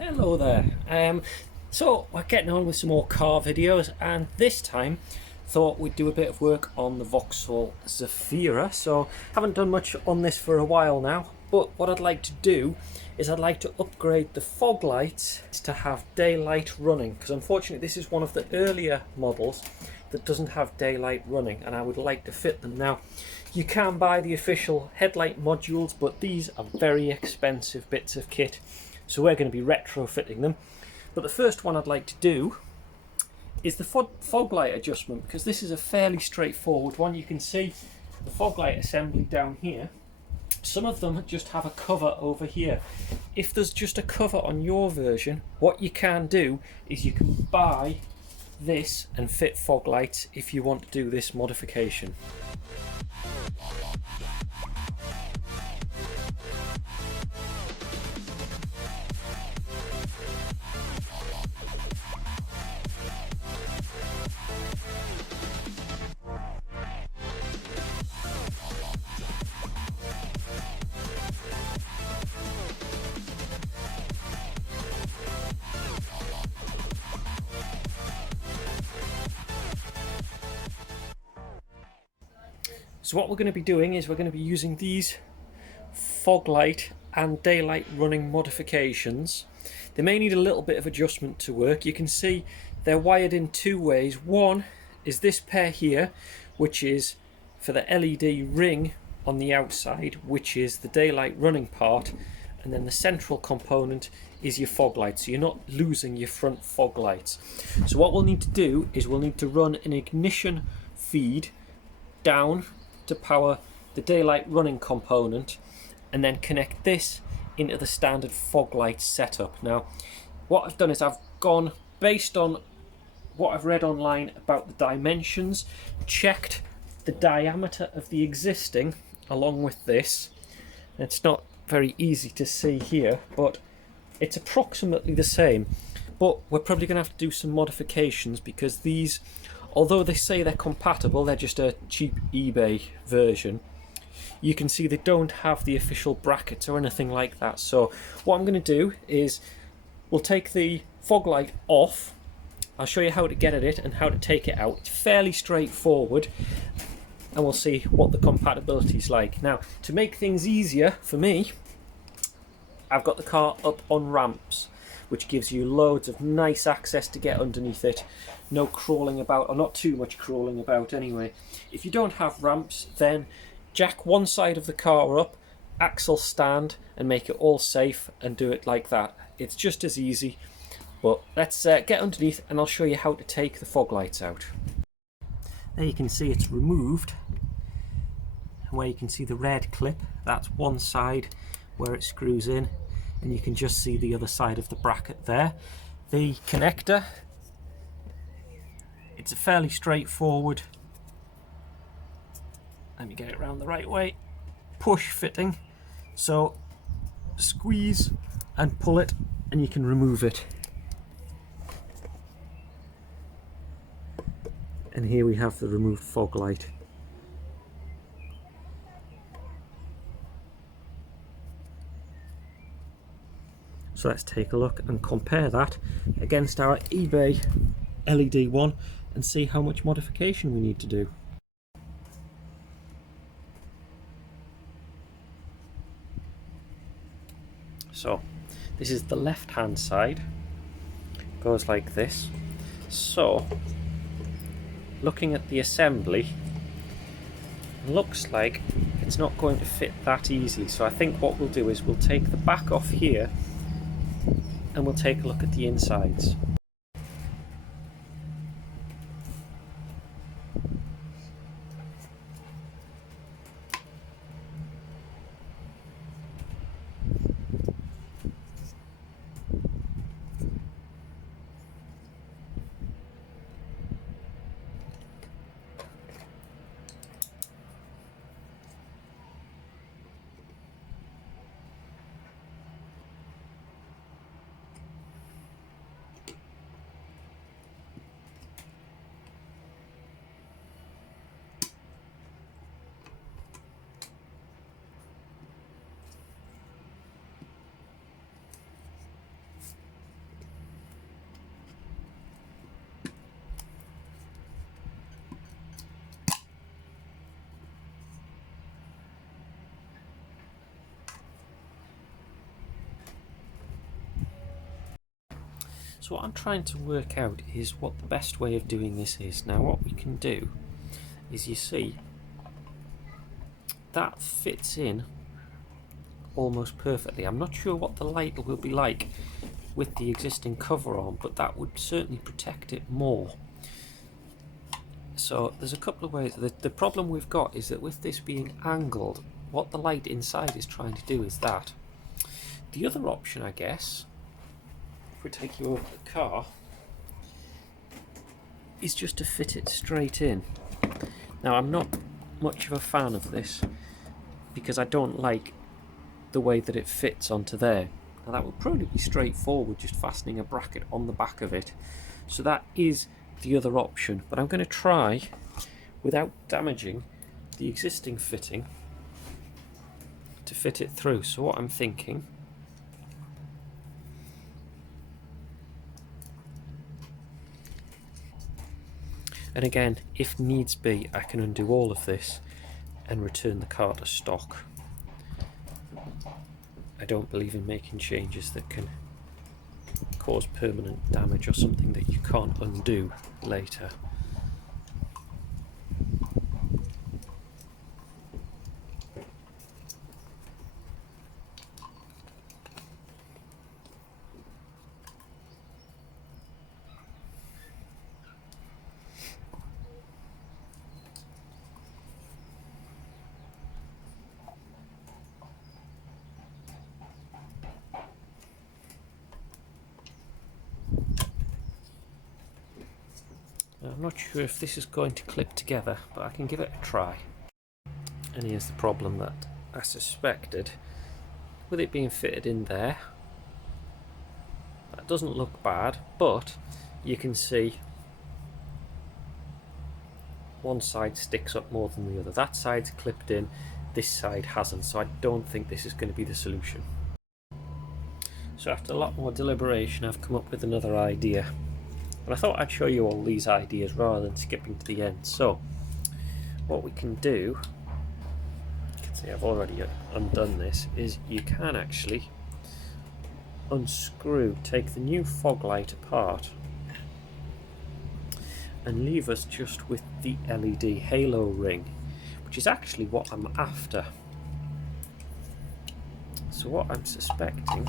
Hello there. So we're getting on with some more car videos, and this time thought we'd do a bit of work on the Vauxhall Zafira. So haven't done much on this for a while now, but what I'd like to do is I'd like to upgrade the fog lights to have daylight running, because unfortunately this is one of the earlier models that doesn't have daylight running, and I would like to fit them. Now you can buy the official headlight modules, but these are very expensive bits of kit, so we're going to be retrofitting them. But the first one I'd like to do is the fog light adjustment, because this is a fairly straightforward one. You can see the fog light assembly down here. Some of them just have a cover over here. If there's just a cover on your version, what you can do is you can buy this and fit fog lights if you want to do this modification. So what we're going to be doing is we're going to be using these fog light and daylight running modifications. They may need a little bit of adjustment to work. You can see they're wired in two ways. One is this pair here, which is for the LED ring on the outside, which is the daylight running part, and then the central component is your fog light, so you're not losing your front fog lights. So what we'll need to do is we'll need to run an ignition feed down to power the daylight running component, and then connect this into the standard fog light setup. Now what I've done is I've gone based on what I've read online about the dimensions, checked the diameter of the existing along with this. It's not very easy to see here, but it's approximately the same, but we're probably going to have to do some modifications, because these, although they say they're compatible, they're just a cheap eBay version. You can see they don't have the official brackets or anything like that. So what I'm going to do is we'll take the fog light off. I'll show you how to get at it and how to take it out. It's fairly straightforward, and we'll see what the compatibility is like. Now, to make things easier for me, I've got the car up on ramps, which gives you loads of nice access to get underneath it. No crawling about, or not too much crawling about anyway. If you don't have ramps, then jack one side of the car up, axle stand, and make it all safe, and do it like that. It's just as easy. But let's get underneath and I'll show you how to take the fog lights out. There you can see it's removed, and where you can see the red clip, that's one side where it screws in, and you can just see the other side of the bracket there. The connector, it's a fairly straightforward, let me get it around the right way, push fitting. So squeeze and pull it and you can remove it. And here we have the removed fog light. So let's take a look and compare that against our eBay LED one and see how much modification we need to do. So this is the left hand side, goes like this. So looking at the assembly, looks like it's not going to fit that easy. So I think what we'll do is we'll take the back off here and we'll take a look at the insides. So what I'm trying to work out is what the best way of doing this is. Now what we can do is, you see, that fits in almost perfectly. I'm not sure what the light will be like with the existing cover on, but that would certainly protect it more. So there's a couple of ways. The problem we've got is that with this being angled, what the light inside is trying to do is that. The other option, I guess, if we take you over the car, is just to fit it straight in. Now I'm not much of a fan of this because I don't like the way that it fits onto there. Now that would probably be straightforward, just fastening a bracket on the back of it. So that is the other option, but I'm going to try, without damaging the existing fitting, to fit it through. So what I'm thinking, and again, if needs be, I can undo all of this and return the car to stock. I don't believe in making changes that can cause permanent damage or something that you can't undo later. I'm not sure if this is going to clip together, but I can give it a try. And here's the problem that I suspected. With it being fitted in there, that doesn't look bad, but you can see one side sticks up more than the other. That side's clipped in, this side hasn't, so I don't think this is going to be the solution. So after a lot more deliberation, I've come up with another idea. And I thought I'd show you all these ideas rather than skipping to the end. So what we can do, you can see I've already undone this, is you can actually unscrew, take the new fog light apart and leave us just with the LED halo ring, which is actually what I'm after. So what I'm suspecting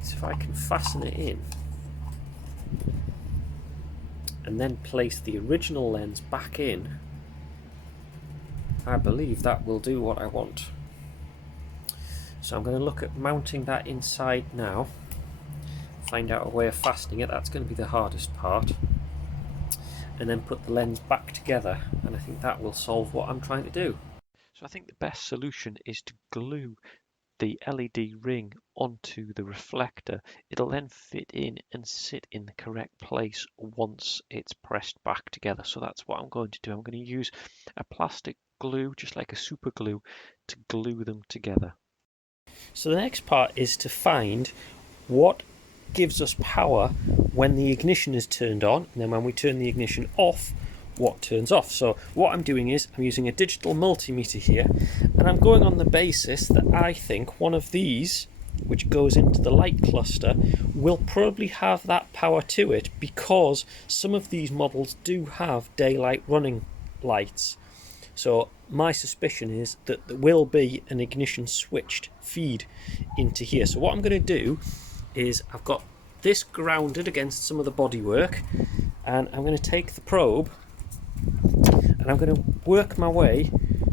is if I can fasten it in and then place the original lens back in, I believe that will do what I want. So I'm going to look at mounting that inside now, find out a way of fastening it. That's going to be the hardest part, and then put the lens back together, and I think that will solve what I'm trying to do. So I think the best solution is to glue the LED ring onto the reflector. It'll then fit in and sit in the correct place once it's pressed back together. So that's what I'm going to do. I'm going to use a plastic glue, just like a super glue, to glue them together. So the next part is to find what gives us power when the ignition is turned on, and then when we turn the ignition off, what turns off. So what I'm doing is I'm using a digital multimeter here, and I'm going on the basis that I think one of these, which goes into the light cluster, will probably have that power to it, because some of these models do have daylight running lights. So my suspicion is that there will be an ignition switched feed into here. So what I'm going to do is, I've got this grounded against some of the bodywork, and I'm going to take the probe and I'm going to work my way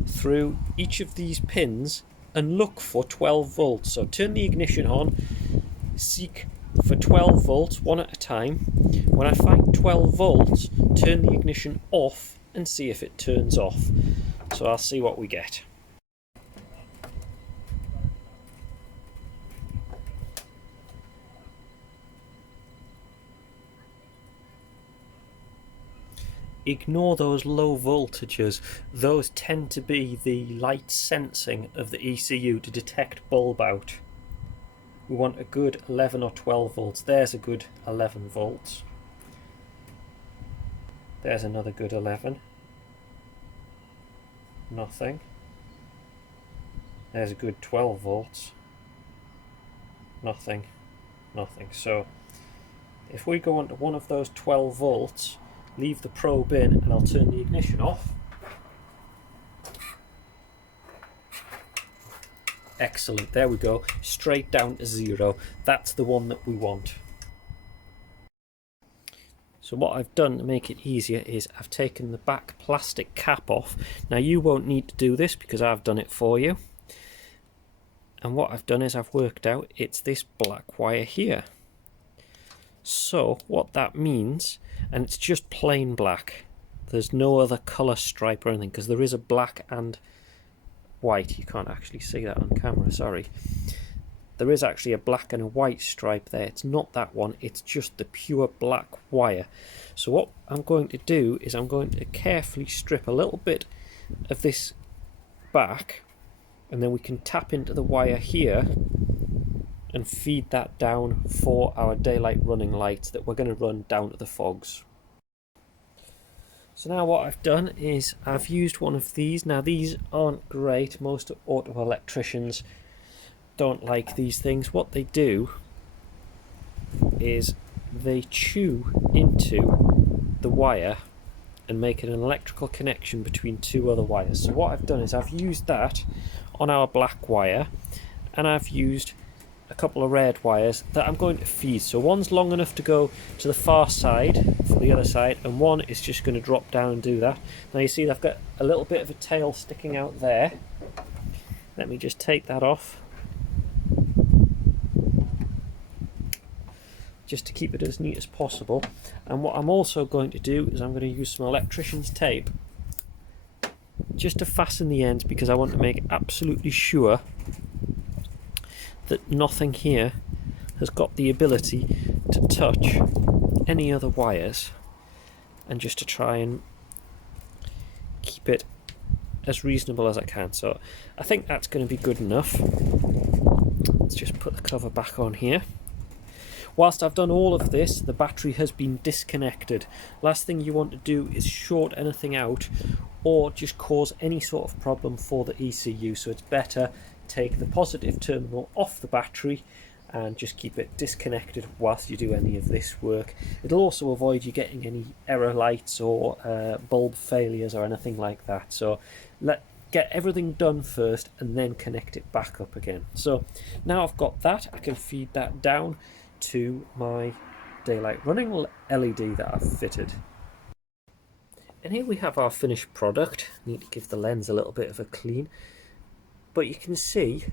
through each of these pins and look for 12 volts. So turn the ignition on, seek for 12 volts one at a time. When I find 12 volts, turn the ignition off and see if it turns off. So I'll see what we get. Ignore those low voltages. Those tend to be the light sensing of the ECU to detect bulb out. We want a good 11 or 12 volts. There's a good 11 volts. There's another good 11. Nothing. There's a good 12 volts. Nothing. Nothing. So If we go onto one of those 12 volts, leave the probe in, and I'll turn the ignition off. Excellent, there we go, straight down to 0. That's the one that we want. So what I've done to make it easier is I've taken the back plastic cap off. Now you won't need to do this because I've done it for you. And what I've done is I've worked out it's this black wire here. So what that means, and it's just plain black, there's no other colour stripe or anything, because there is a black and white. You can't actually see that on camera, sorry. There is actually a black and a white stripe there. It's not that one, it's just the pure black wire. So what I'm going to do is I'm going to carefully strip a little bit of this back, and then we can tap into the wire here and feed that down for our daylight running lights that we're going to run down to the fogs. So now what I've done is I've used one of these. Now these aren't great, most auto electricians don't like these things. What they do is they chew into the wire and make an electrical connection between two other wires. So what I've done is I've used that on our black wire, and I've used a couple of red wires that I'm going to feed. So one's long enough to go to the far side for the other side, and one is just going to drop down and do that. Now you see I've got a little bit of a tail sticking out there. Let me just take that off, just to keep it as neat as possible. And what I'm also going to do is I'm going to use some electrician's tape just to fasten the ends, because I want to make absolutely sure that nothing here has got the ability to touch any other wires, and just to try and keep it as reasonable as I can. So I think that's going to be good enough. Let's just put the cover back on here. Whilst I've done all of this, the battery has been disconnected. Last thing you want to do is short anything out or just cause any sort of problem for the ECU. So it's better take the positive terminal off the battery and just keep it disconnected whilst you do any of this work. It'll also avoid you getting any error lights or bulb failures or anything like that. So get everything done first and then connect it back up again. So now I've got that, I can feed that down to my daylight running LED that I've fitted. And here we have our finished product. Need to give the lens a little bit of a clean, but you can see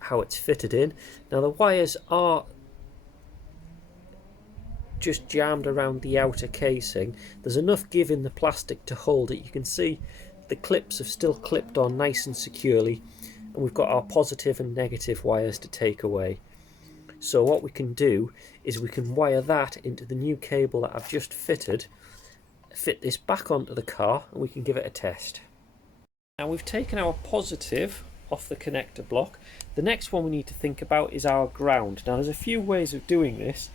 how it's fitted in. Now the wires are just jammed around the outer casing. There's enough give in the plastic to hold it. You can see the clips have still clipped on nice and securely, and we've got our positive and negative wires to take away. So what we can do is we can wire that into the new cable that I've just fitted, fit this back onto the car, and we can give it a test. Now we've taken our positive off the connector block. The next one we need to think about is our ground. Now there's a few ways of doing this.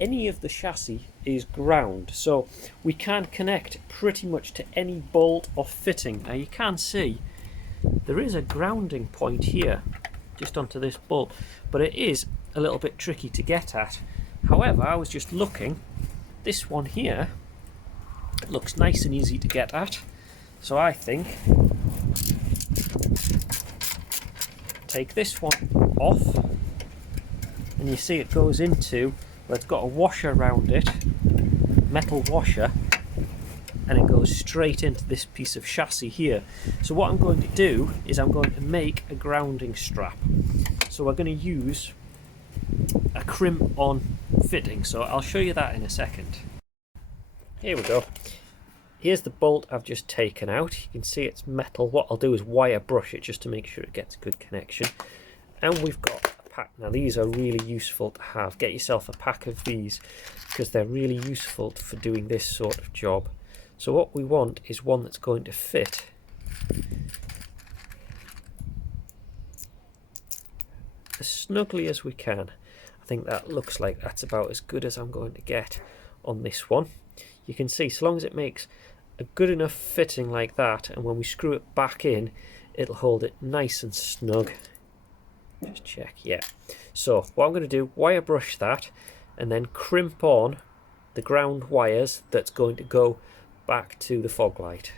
Any of the chassis is ground, so we can connect pretty much to any bolt or fitting. Now you can see there is a grounding point here just onto this bolt, but it is a little bit tricky to get at. However, I was just looking, this one here looks nice and easy to get at, so I think take this one off, and you see it goes into, well, it's got a washer around it, metal washer, and it goes straight into this piece of chassis here. So what I'm going to do is I'm going to make a grounding strap. So we're going to use a crimp on fitting, so I'll show you that in a second. Here we go. Here's the bolt I've just taken out. You can see it's metal. What I'll do is wire brush it just to make sure it gets a good connection. And we've got a pack. Now these are really useful to have. Get yourself a pack of these because they're really useful for doing this sort of job. So what we want is one that's going to fit as snugly as we can. I think that looks like that's about as good as I'm going to get on this one. You can see, so long as it makes a good enough fitting like that, and when we screw it back in, it'll hold it nice and snug. Just check, yeah. So what I'm going to do, wire brush that and then crimp on the ground wires that's going to go back to the fog light.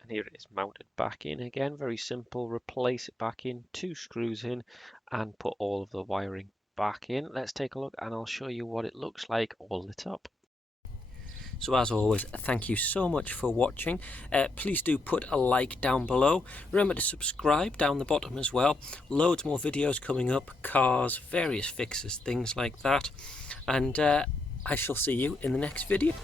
And here it is mounted back in again, very simple. Replace it back in, 2 screws in, and put all of the wiring back in. Let's take a look and I'll show you what it looks like all lit up. So as always, thank you so much for watching. Please do put a like down below. Remember to subscribe down the bottom as well. Loads more videos coming up, cars, various fixes, things like that. And I shall see you in the next video.